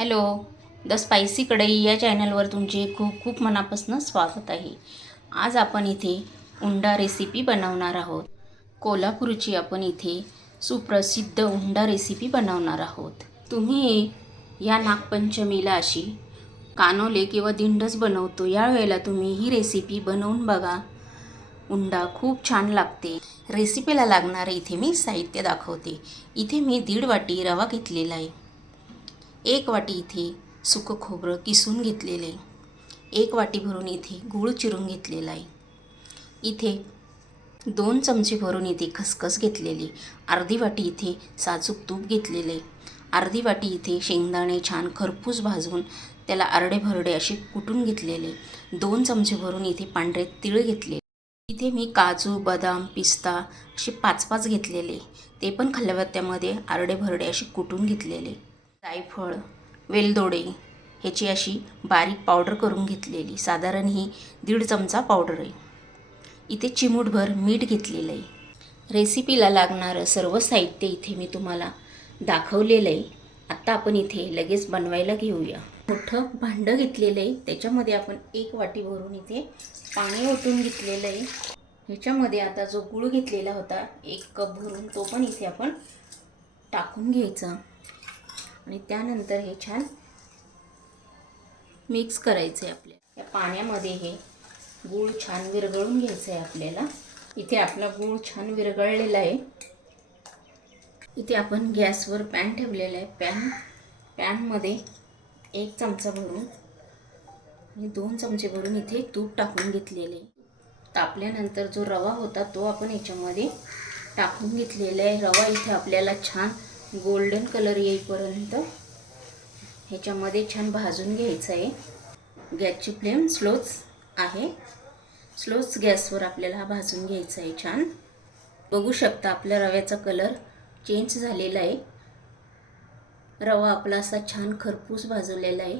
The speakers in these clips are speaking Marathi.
हॅलो द स्पायसी कढई या चॅनलवर तुमचे खूप खूप मनापासून स्वागत आहे. आज आपण इथे उंडा रेसिपी बनवणार आहोत. कोल्हापूरची आपण इथे सुप्रसिद्ध उंडा रेसिपी बनवणार आहोत. तुम्ही या नागपंचमीला अशी कानोले किंवा दिंडच बनवतो यावेळेला तुम्ही ही रेसिपी बनवून बघा. उंडा खूप छान लागते. रेसिपीला लागणारं इथे मी साहित्य दाखवते. इथे मी दीड वाटी रवा घेतलेला आहे. एक वाटी इथे सुकं खोबरं किसून घेतलेलं आहे. एक वाटी भरून इथे गूळ चिरून घेतलेला आहे. इथे दोन चमचे भरून इथे खसखस घेतलेली अर्धी वाटी इथे साजूक तूप घेतलेले अर्धी वाटी इथे शेंगदाणे छान खरपूस भाजून त्याला आरडे भरडे असे कुटून घेतलेले दोन चमचे भरून इथे पांढरे तिळ घेतले इथे मी काजू बदाम पिस्ता असे पाच पाच घेतलेले ते पण खलबत्त्यामध्ये आरडे भरडे असे कुटून घेतलेले जायफळ वेलदोडे ह्याची अशी बारीक पावडर करून घेतलेली. साधारण ही दीड चमचा पावडर आहे. इथे चिमूटभर मीठ घेतलेलं आहे. रेसिपीला लागणारं सर्व साहित्य इथे मी तुम्हाला दाखवलेलं आहे. आत्ता आपण इथे लगेच बनवायला घेऊया. मोठं भांडं घेतलेलं आहे. त्याच्यामध्ये आपण एक वाटी भरून इथे पाणी ओतून घेतलेलं आहे. ह्याच्यामध्ये आता जो गूळ घेतलेला होता एक कप भरून तो पण इथे आपण टाकून घ्यायचा. आणि त्यानंतर हे छान मिक्स करायचं आहे आपल्या या पाण्यामध्ये हे गूळ छान विरघळून घ्यायचं आहे आपल्याला. इथे आपला गूळ छान विरघळलेला आहे. इथे आपण गॅसवर पॅन ठेवलेला आहे. पॅन पॅनमध्ये एक चमचा भरून आणि दोन चमचे भरून इथे तूप टाकून घेतलेले तापल्यानंतर जो रवा होता तो आपण याच्यामध्ये टाकून घेतलेला आहे. रवा इथे आपल्याला छान गोल्डन कलर येईपर्यंत ह्याच्यामध्ये छान भाजून घ्यायचं आहे. गॅसची फ्लेम स्लोच आहे. स्लोच गॅसवर आपल्याला हा भाजून घ्यायचा आहे छान. बघू शकता आपल्या रव्याचा कलर चेंज झालेला आहे. रवा आपला असा छान खरपूस भाजवलेला आहे.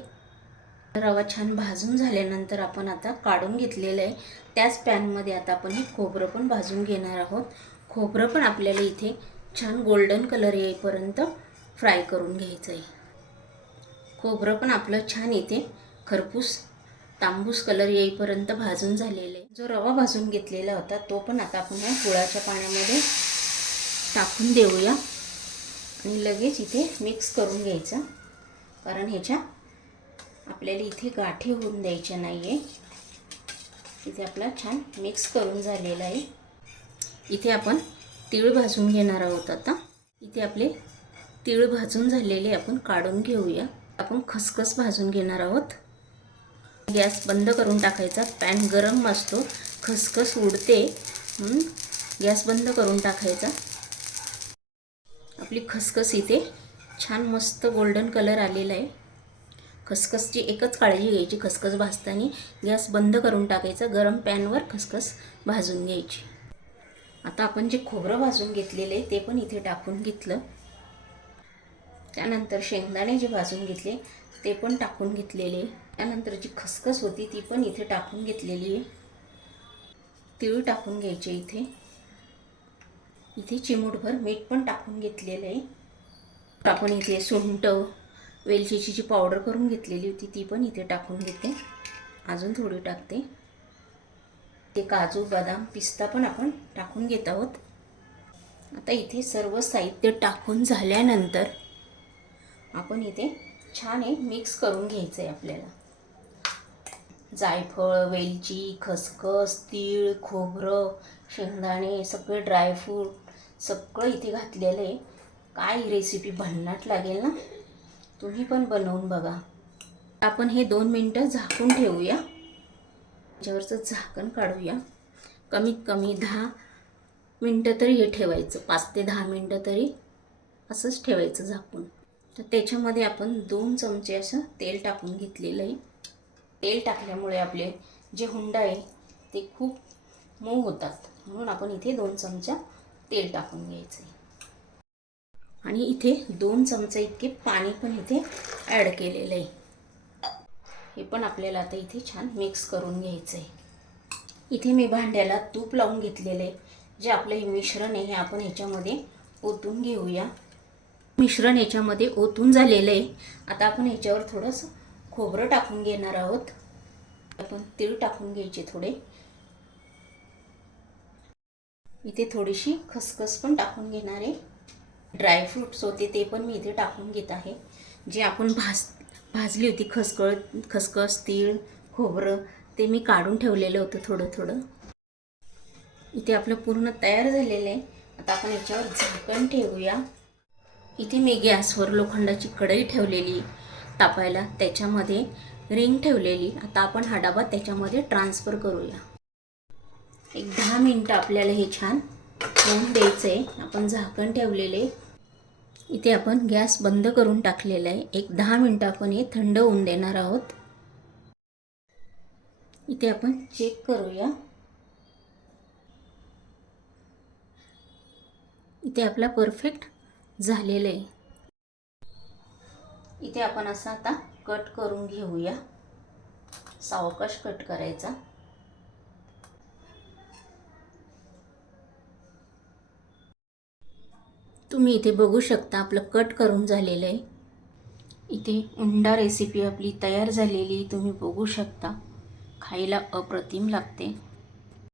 रवा छान भाजून झाल्यानंतर आपण आता काढून घेतलेलं आहे. त्याच पॅनमध्ये आता आपण हे खोबरं पण भाजून घेणार आहोत. खोबरं पण आपल्याला इथे छान गोल्डन कलर येईपर्यंत फ्राय करून घ्यायचं आहे खोबरं पण आपलं छान इथे खरपूस तांबूस कलर येईपर्यंत भाजून झालेलं आहे. जो रवा भाजून घेतलेला होता तो पण आता आपण ह्या गुळाच्या पाण्यामध्ये टाकून देऊया. आणि लगेच इथे मिक्स करून घ्यायचा. कारण ह्याच्या आपल्याला इथे गाठी होऊन द्यायच्या नाही आहे इथे आपला छान मिक्स करून झालेला आहे. इथे आपण तीळ भाजून घेणार आहोत आता. इथे आपले तीळ भाजून झालेले आपण काढून घेऊया. आपण खसखस भाजून घेणार आहोत. गॅस बंद करून टाकायचा. पॅन गरम असतो. खसखस उडते. गॅस बंद करून टाकायचा. आपली खसखस इथे छान मस्त गोल्डन कलर आलेला आहे. खसखसची एकच काळजी घ्यायची. खसखस भाजताना गॅस बंद करून टाकायचा. गरम पॅनवर खसखस भाजून घ्यायची. आता आपण जे खोबरं भाजून घेतलेले ते पण इथे टाकून घेतलं. त्यानंतर शेंगदाणे जे भाजून घेतले ते पण टाकून घेतलेले. त्यानंतर जी खसखस होती ती पण इथे टाकून घेतलेली आहे. तीळ टाकून घ्यायचे इथे. इथे चिमूटभर मीठ पण टाकून घेतलेलं आहे. आपण इथे सुंट वेलचीची जी पावडर करून घेतलेली होती ती पण इथे टाकून घेते. अजून थोडी टाकते. ते काजू बदाम पिस्ता पण आपण टाकून घेत आहोत. आता इथे सर्व साहित्य टाकून झाल्यानंतर आपण इथे छान हे मिक्स करून घ्यायचं आहे आपल्याला. जायफळ वेलची खसखस तीळ खोबरं शेंगदाणे सगळे ड्रायफ्रूट सगळं इथे घातलेलं आहे. काय रेसिपी भन्नाट लागेल ना? तुम्ही पण बनवून बघा. आपण हे दोन मिनटं झाकून ठेवूया. त्याच्यावरचं झाकण काढूया. कमीत कमी दहा मिनटं तरी हे ठेवायचं. पाच ते दहा मिनटं तरी असंच ठेवायचं झाकून. तर त्याच्यामध्ये आपण दोन चमचे असं तेल टाकून घेतलेलं आहे. तेल टाकल्यामुळे आपले जे हुंडा आहे ते खूप मऊ होतात. म्हणून आपण इथे दोन चमचा तेल टाकून घ्यायचं आहे आणि इथे दोन चमचे इतके पाणी पण इथे ॲड केलेलं आहे. हे पण आपल्याला आता इथे छान मिक्स करून घ्यायचं आहे इथे मी भांड्याला तूप लावून घेतलेलं आहे. जे आपलं हे मिश्रण आहे हे आपण ह्याच्यामध्ये ओतून घेऊया. मिश्रण याच्यामध्ये ओतून झालेलं आहे. आता आपण ह्याच्यावर थोडंसं खोबरं टाकून घेणार आहोत. आपण तीळ टाकून घ्यायचे थोडे. इथे थोडीशी खसखस पण टाकून घेणार आहे. ड्रायफ्रूट्स होते ते पण मी इथे टाकून घेत आहे. जे आपण भाज भाजली होती खसकळ खसखस तीळ खोबरं ते मी काढून ठेवलेलं होतं थोडं थोडं. इथे आपलं पूर्ण तयार झालेलं आहे. आता आपण याच्यावर झाकण ठेवूया. इथे मी गॅसवर लोखंडाची कढई ठेवलेली तापायला त्याच्यामध्ये रिंग ठेवलेली. आता आपण हा डबा त्याच्यामध्ये ट्रान्सफर करूया. एक दहा मिनटं आपल्याला हे छान होऊन द्यायचं आहे आपण झाकण ठेवलेले इथे आपण गॅस बंद करून टाकलेला आहे. एक दहा मिनटं आपण हे थंड होऊन देणार आहोत. इथे आपण चेक करूया. इथे आपला परफेक्ट झालेलं आहे. इथे आपण असं आता कट करून घेऊया. सावकाश कट करायचा. तुम्ही इथे बघू शकता आपलं कट करून झालेलं आहे. इथे उंडा रेसिपी आपली तयार झालेली तुम्ही बघू शकता. खायला अप्रतिम लागते.